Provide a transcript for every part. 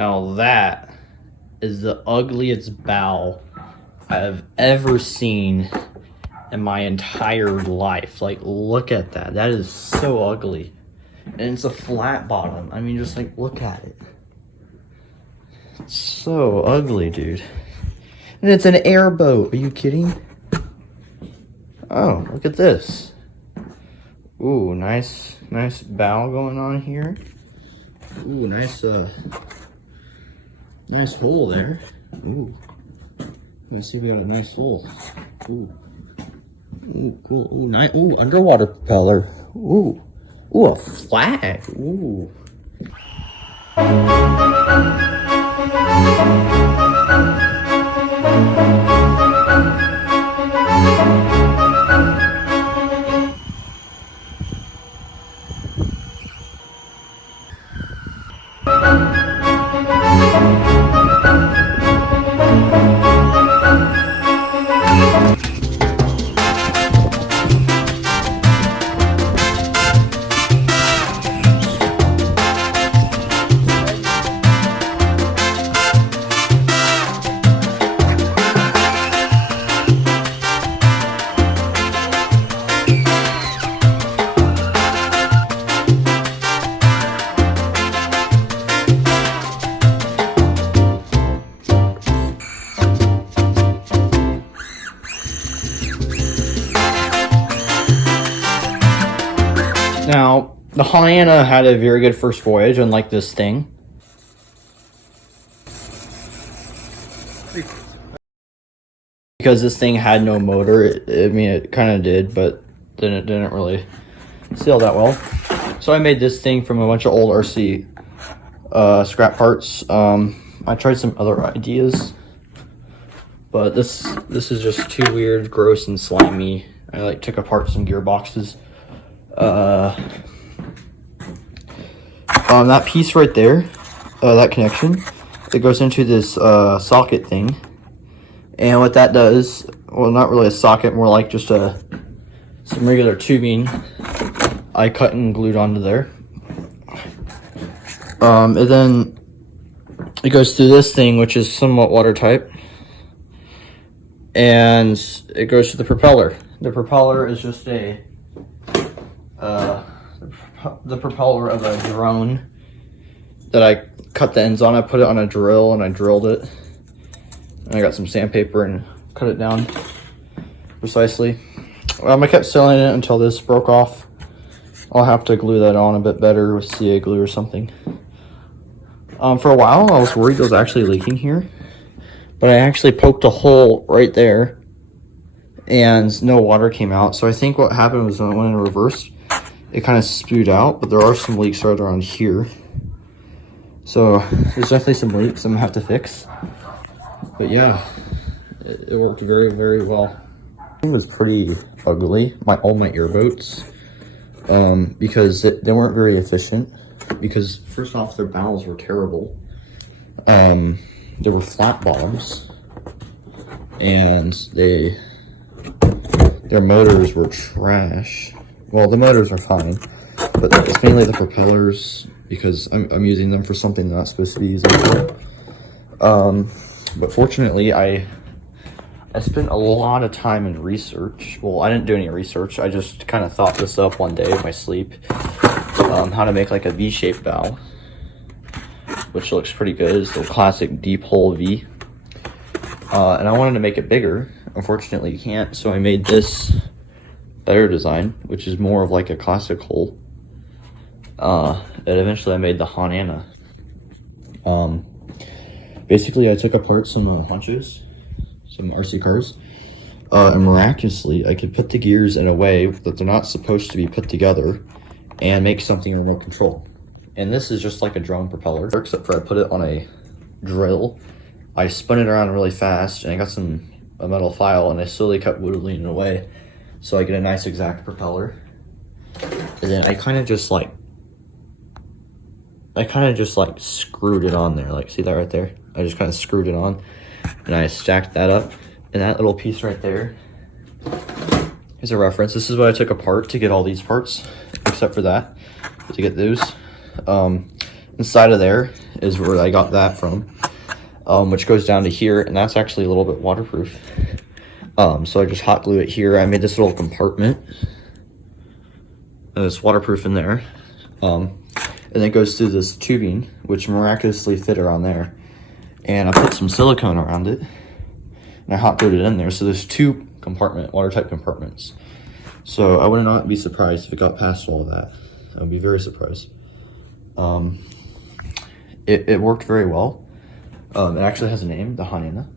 Now that is the ugliest bow I've ever seen in my entire life. Like, look at that. That is so ugly. And it's a flat bottom. I mean, just like, look at it. It's so ugly, dude. And it's an airboat. Are you kidding? Oh, look at this. Ooh, nice bow going on here. Ooh, nice hole there. Ooh. Let's see if we got a nice hole. Ooh. Ooh, cool. Ooh, nice. Ooh, underwater propeller. Ooh. Ooh, a flag. Ooh. Now, the Honana had a very good first voyage, unlike this thing. Because this thing had no motor, it kind of did, but then it didn't really sail that well. So I made this thing from a bunch of old RC scrap parts. I tried some other ideas, but this is just too weird, gross, and slimy. I like took apart some gearboxes. That piece right there, that connection, it goes into this socket thing, and what that does, well, not really a socket, more like just some regular tubing I cut and glued onto there. And then it goes through this thing, which is somewhat watertight, and it goes to the propeller. The propeller is just the propeller of a drone that I cut the ends on. I put it on a drill and I drilled it, and I got some sandpaper and cut it down precisely. I kept selling it until this broke off. I'll have to glue that on a bit better with CA glue or something. For a while I was worried it was actually leaking here, but I actually poked a hole right there and no water came out. So I think what happened was when it went in reverse, it kind of spewed out, but there are some leaks right around here. So there's definitely some leaks I'm gonna have to fix. But yeah, it worked very, very well. It was pretty ugly, all my airboats, because they weren't very efficient. Because first off, their bows were terrible. They were flat bottoms, and their motors were trash. Well, the motors are fine, but it's mainly the propellers, because I'm using them for something they're not supposed to be using for. But fortunately, I spent a lot of time in research. Well, I didn't do any research. I just kind of thought this up one day in my sleep. How to make like a V-shaped bow, which looks pretty good. It's the classic deep hole V. And I wanted to make it bigger. Unfortunately, you can't, so I made this better design, which is more of like a classic hole. And eventually I made the Honana. Basically I took apart some honchos, some RC cars, and miraculously I could put the gears in a way that they're not supposed to be put together and make something remote control. And this is just like a drone propeller, except for I put it on a drill. I spun it around really fast, and I got a metal file, and I slowly kept whittling it away so I get a nice exact propeller. And then I kind of just like screwed it on there. Like, see that right there? I just kind of screwed it on, and I stacked that up. And that little piece right there is a reference. This is what I took apart to get all these parts, except for that, to get those. Inside of there is where I got that from, which goes down to here, and that's actually a little bit waterproof. So I just hot glue it here. I made this little compartment, and it's waterproof in there. And it goes through this tubing, which miraculously fit around there. And I put some silicone around it, and I hot glued it in there. So there's 2 watertight compartments. So I would not be surprised if it got past all that. I would be very surprised. It worked very well. It actually has a name, the Honana.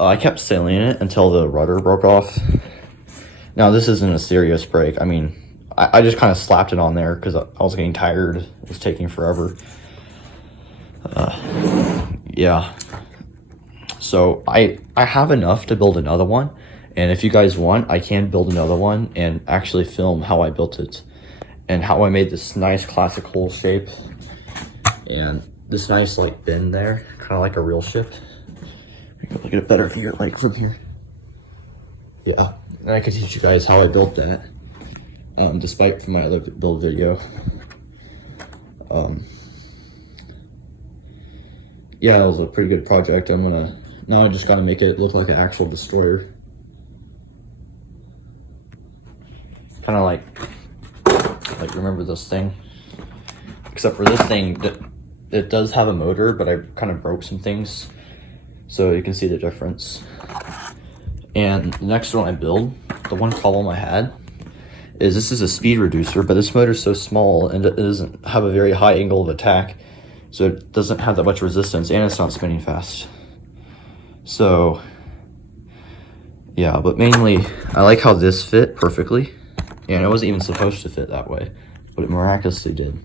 I kept sailing it until the rudder broke off. Now this isn't a serious break. I mean, I just kind of slapped it on there because I was getting tired. It was taking forever. Yeah. So I have enough to build another one. And if you guys want, I can build another one and actually film how I built it. And how I made this nice classic hole shape. And this nice like bend there. Kind of like a real ship. Look at it better here, like from here. Yeah. And I could teach you guys how I built that. Despite from my other build video. Yeah, it was a pretty good project. Now I just gotta make it look like an actual destroyer. Kind of like remember this thing? Except for this thing, it does have a motor, but I kind of broke some things. So you can see the difference. And the next one I build, the one problem I had, is this is a speed reducer, but this motor is so small and it doesn't have a very high angle of attack, so it doesn't have that much resistance, and it's not spinning fast. So yeah, but mainly I like how this fit perfectly, and it wasn't even supposed to fit that way, but it miraculously did.